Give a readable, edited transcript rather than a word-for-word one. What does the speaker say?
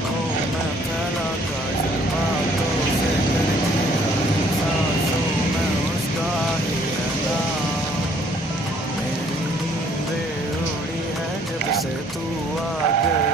आँखों में फैला काजल, बातों से करती घायल, सांसों में उसका ही है नाम। मेरी नींदें उड़ी है जब से तू आ गया।